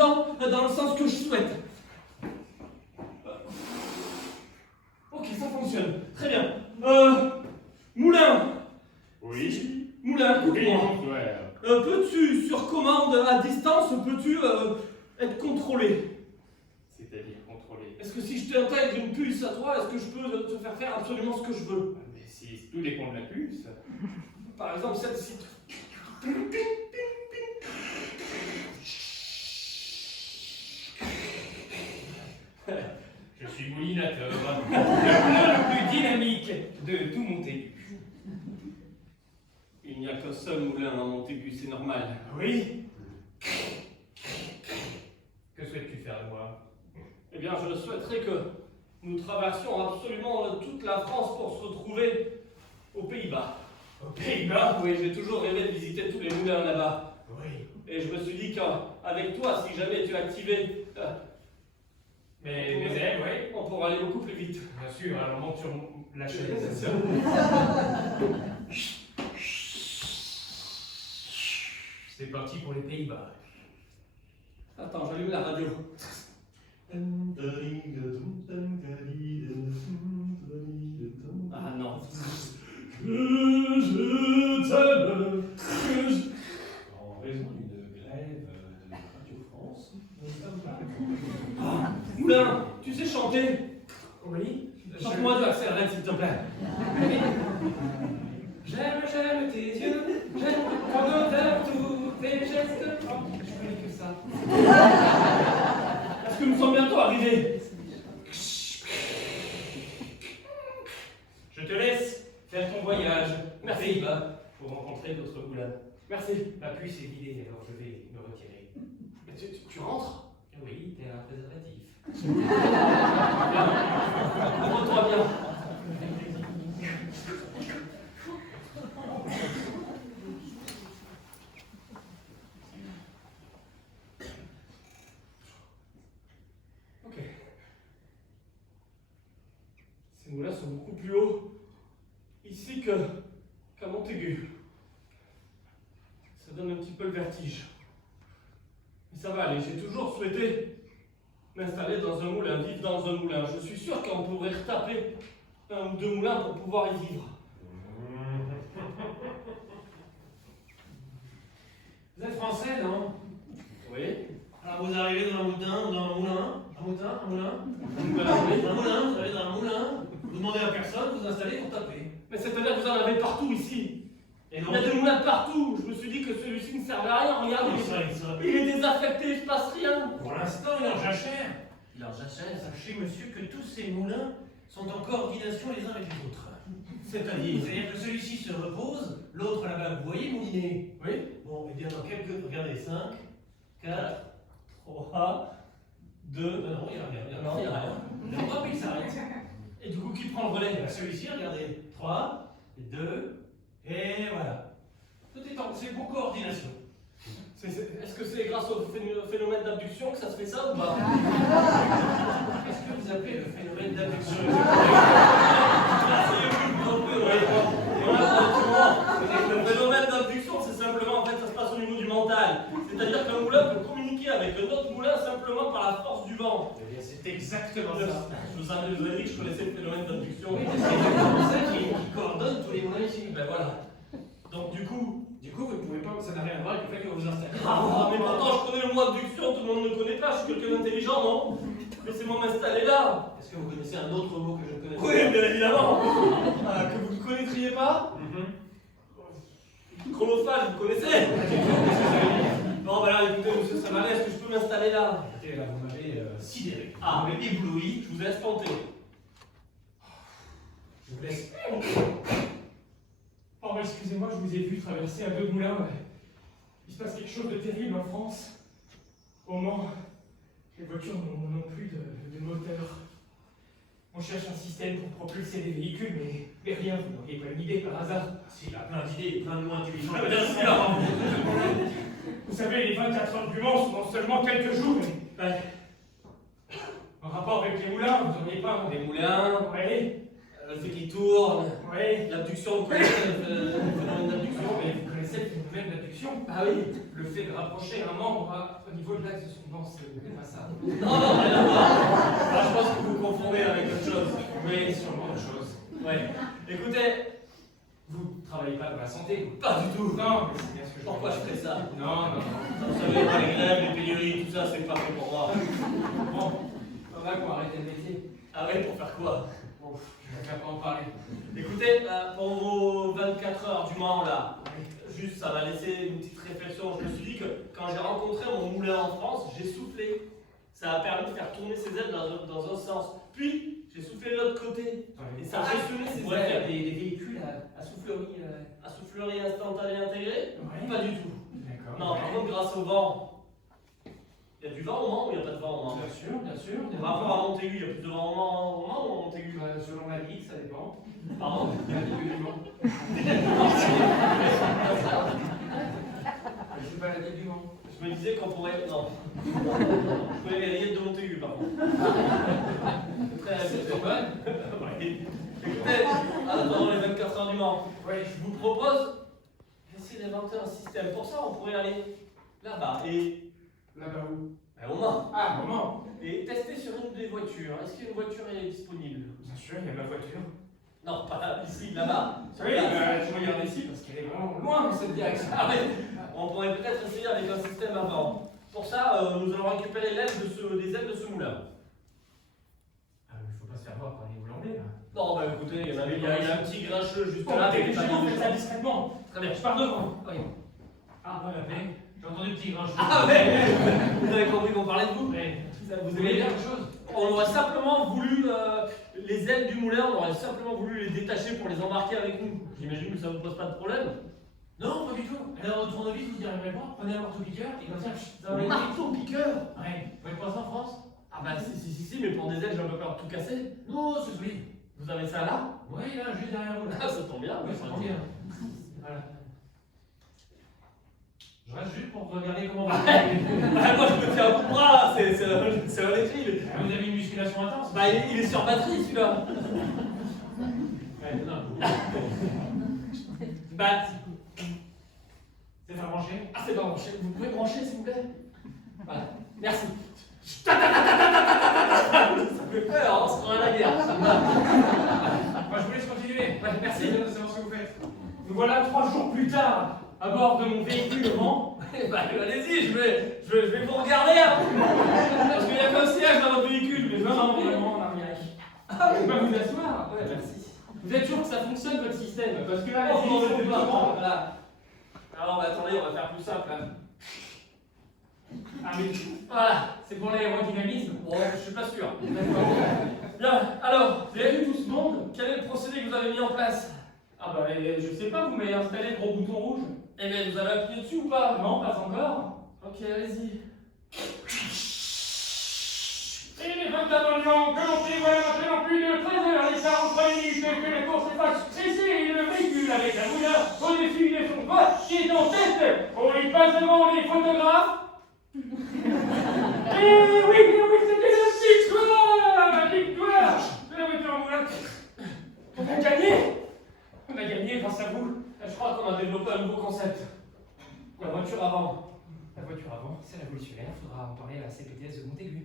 dans le sens que je souhaite. Ok, ça fonctionne. Très bien. Moulin. Oui. Moulin, Oui, écoute-moi. mon frère. Peux-tu, sur commande, à distance, peux-tu être contrôlé? C'est-à-dire contrôler. Est-ce que si je t'intègre une puce à toi, est-ce que je peux te faire faire absolument ce que je veux? Mais si tout dépend de la puce. Par exemple, celle-ci. Je suis moulinateur. Le plus dynamique de tout Montaigu. Il n'y a qu'un seul moulin à Montaigu, c'est normal. Oui. Que souhaites-tu faire de moi? Eh bien, je souhaiterais que nous traversions absolument toute la France pour se retrouver aux Pays-Bas. Aux Pays-Bas? Oui, j'ai toujours rêvé de visiter tous les moulins là-bas. Oui. Et je me suis dit qu'avec toi, si jamais tu activais, Mes ailes, oui. on pourra aller beaucoup plus vite. Bien sûr, alors monte sur la chaise. C'est parti pour les Pays-Bas. Attends, j'allume la radio. Ah non. Que je t'aime, que je... En raison d'une grève de Radio France, nous ne sommes pas... Ah, Moulin, tu sais chanter? Oui. Chante-moi de Axel Red, s'il te plaît. J'aime tes yeux, j'aime ton odeur, tous tes gestes. Oh, je connais que ça. Est-ce que nous sommes bientôt arrivés? Je te laisse faire ton voyage aux Merci. Pays-Bas pour rencontrer d'autres moulins. Merci. Ma puce est vidée, alors je vais me retirer. Mais tu rentres? Oui, t'es un préservatif. Rentre-toi bien. Ok. Ces moulins sont beaucoup plus hauts ici qu'à Montaigu. Ça donne un petit peu le vertige. Mais ça va aller, j'ai toujours souhaité m'installer dans un moulin, vivre dans un moulin. Je suis sûr qu'on pourrait retaper un ou deux moulins pour pouvoir y vivre. Vous êtes français, non? Oui. Alors vous arrivez dans un moulin, un moulin, Voilà, oui. un moulin, vous arrivez dans un moulin, vous demandez à personne, vous installez pour taper. Mais c'est-à-dire que vous en avez partout ici. Et Il non, y a des moulins partout. Je me suis dit que celui-ci ne servait à rien. Regarde, il est désaffecté, il se passe rien. pour l'instant, il en jachère. Il en jachère. Sachez, monsieur, que tous ces moulins sont en coordination les uns avec les autres. C'est-à-dire. C'est-à-dire que celui-ci se repose, l'autre là-bas, vous voyez, mouliner. Oui. Bon, et bien dans quelques. Regardez, 5, 4. 3, 2. Non, il n'y a rien. Non, il n'y a rien. Le hop, il s'arrête. Et du coup, qui prend le relais? Et celui-ci, regardez, 3, 2, et voilà. Tout est en. C'est pour coordination. Est-ce que c'est grâce au phénomène d'abduction que ça se fait ça ou pas? Qu'est-ce que vous appelez le phénomène d'abduction? Le phénomène d'abduction, c'est simplement, en fait, ça se passe au niveau du mental. C'est-à-dire qu'un moulin peut communiquer avec un autre moulin simplement par la force du vent. Eh bien, c'est exactement ça. Je vous avais dit que je connaissais le phénomène d'abduction. Oui, mais c'est exactement ça qui coordonne tous les moulins ici. Ben voilà. Donc du coup, vous ne pouvez pas, ça n'a rien à voir avec le fait que vous vous installez. mais pourtant je connais le mot abduction, tout le monde ne connaît pas, je suis quelqu'un d'intelligent, non? Laissez-moi m'installer là. Est-ce que vous connaissez un autre mot que je ne connais pas? Oui, bien évidemment. Que vous ne connaîtriez pas? Chronophage, vous connaissez? Bon, ben là, écoutez, monsieur Samalet, est-ce que je peux m'installer là? Écoutez, là, vous m'avez sidéré. Ah. Vous m'avez ébloui. Je vous laisse tenter. Je vous laisse. Oh, excusez-moi, je vous ai vu traverser à deux moulins. Il se passe quelque chose de terrible en France. Au Mans, les voitures n'ont plus de moteur. On cherche un système pour propulser les véhicules, mais rien, vous n'auriez pas une idée par hasard. S'il a plein d'idées, plein de mots intelligents. Ah, bien sûr. Vous savez, les 24 heures du Mans sont dans seulement quelques jours. Mais... En rapport avec les moulins, vous n'auriez pas... Des moulins, Ouais, le fait qu'il tourne, ouais. l'abduction, vous connaissez le phénomène d'abduction? Mais vous connaissez connaissez le phénomène d'adduction? Ah oui. Le fait de rapprocher un membre au niveau de l'axe de son banc, c'est pas ça. Non, non, rien à voir. Ah, je pense que vous confondez avec autre chose. Oui, sûrement autre chose. Ouais. Écoutez, Vous travaillez pas dans la santé? pas du tout. Non, mais c'est bien ce que je Pourquoi je veux dire. ferais ça? Non, non, non. Vous savez, moi, les grèves, les pénuries, tout ça, c'est pas fait pour moi. Bon, on va qu'on arrête le métier. Ah ouais, pour faire quoi? Bon, je préfère pas en parler. Écoutez, pour vos 24 heures du Mans, là, juste, ça m'a laissé une petite réflexion. Je me suis dit que quand j'ai rencontré mon moulin en France, j'ai soufflé. Ça a permis de faire tourner ses ailes dans un sens. Puis, j'ai soufflé de l'autre côté. Et ça a gestionné ses Ouais, ailes. des véhicules à soufflerie. À soufflerie instantanée intégrée? Ouais. Pas du tout. D'accord. Non, par contre, grâce au vent. Il y a du vent au Mans ou il n'y a pas de vent au Mans? Bien sûr, bien sûr. Par rapport à Montaigu, il y a plus de vent au Mans ou à Montaigu? Selon la ville, ça dépend. Pardon? La ville du Mans. Je suis pas la ville du Mans. Je me disais qu'on pourrait. Non. Je connais les rillettes de Montaigu, par contre. C'est très bonne. Ouais. Écoutez, pendant les 24 heures du Mans, Ouais. je vous propose d'essayer d'inventer un système. Pour ça, on pourrait aller là-bas et Là-bas où? au Mans. Ah, au Mans. Et tester sur une des voitures. Est-ce qu'une voiture est disponible? Bien sûr, il y a ma voiture. Non, pas ici, là-bas. Oui, je regarde ici parce qu'elle est vraiment loin dans cette direction. Ah ouais. On pourrait peut-être essayer avec un système avant. Pour ça, nous allons récupérer l'aile des ailes de ce moulin. Ah, mais faut pas se faire voir par les Hollandais, là. Non, bah écoutez, il y a un petit grincheux juste Bon, là. avec des intelligemment, paniers de faites ça gens. discrètement. Très bien. Je pars devant. Oui. Ah, voilà, mais j'ai entendu petit grincheux. Ah ouais. Vous avez compris qu'on parlait de vous? Mais Ça, vous vous aimez aimez bien bien? la chose? On aurait simplement voulu, les ailes du moulin, on aurait simplement voulu les détacher pour les embarquer avec nous. J'imagine que ça vous pose pas de problème. Non, pas du tout. Alors, au tournevis, vous y arriverez pas. Prenez un marteau-piqueur et comme ça, dans les Marteau-piqueur. Ouais, vous faites pas ça en France? Ah bah si, mais pour des ailes, j'ai un peu peur de tout casser. Non, c'est solide. Vous avez ça là? Oui, là, juste derrière vous. Là. Ah, ça tombe bien. Ouais, ça tombe bien. Voilà. Je reste juste pour regarder comment on va. Bah, moi, je me tiens à bout de bras là, c'est un écrit. Vous avez une musculation intense? Bah, il est sur batterie celui-là. Ouais, non. Bah, C'est pas branché? ah, c'est pas branché. Vous pouvez brancher s'il vous plaît? Voilà, merci. Ça fait peur, on se rend à la guerre. Moi, je vous laisse continuer. Ouais, merci. C'est bien de savoir ce que vous faites. Nous voilà 3 jours plus tard, à bord de mon véhicule au Mans. Bah, allez-y, je vais vous regarder. Hein. Parce qu'il y a qu'un siège dans votre véhicule. Mais Non, non, vous vraiment, on a rien. Ah, Vous pouvez vous asseoir. ouais, merci. Vous êtes sûr que ça fonctionne votre système? Parce que là, Oh, les non, hélices, c'est c'est pas pas voilà. Alors, bah, attendez, on va faire plus simple. Hein. Ah, mais Voilà. c'est pour l'aérodynamisme. Bon, je suis pas sûr. Bien, alors, Vous avez vu tout ce monde? quel est le procédé que vous avez mis en place? Ah bah, je sais pas, vous m'avez installé le gros bouton rouge. Eh bien, vous avez appuyé dessus ou pas? Non, pas encore. Ok, allez-y. Et les 20 abonnements que l'on fait, voilà maintenant plus de 13 heures et 43 minutes que la course est fasse cesser et le véhicule avec la moulin au-dessus de son poste qui est en tête. On y passe devant les photographes. Et oui, c'était la victoire de la voiture en moulin. On a gagné. On a gagné grâce à vous. Je crois qu'on a développé un nouveau concept. La voiture avant. La voiture avant, c'est révolutionnaire, faudra en parler à la CPTS de Montaigu.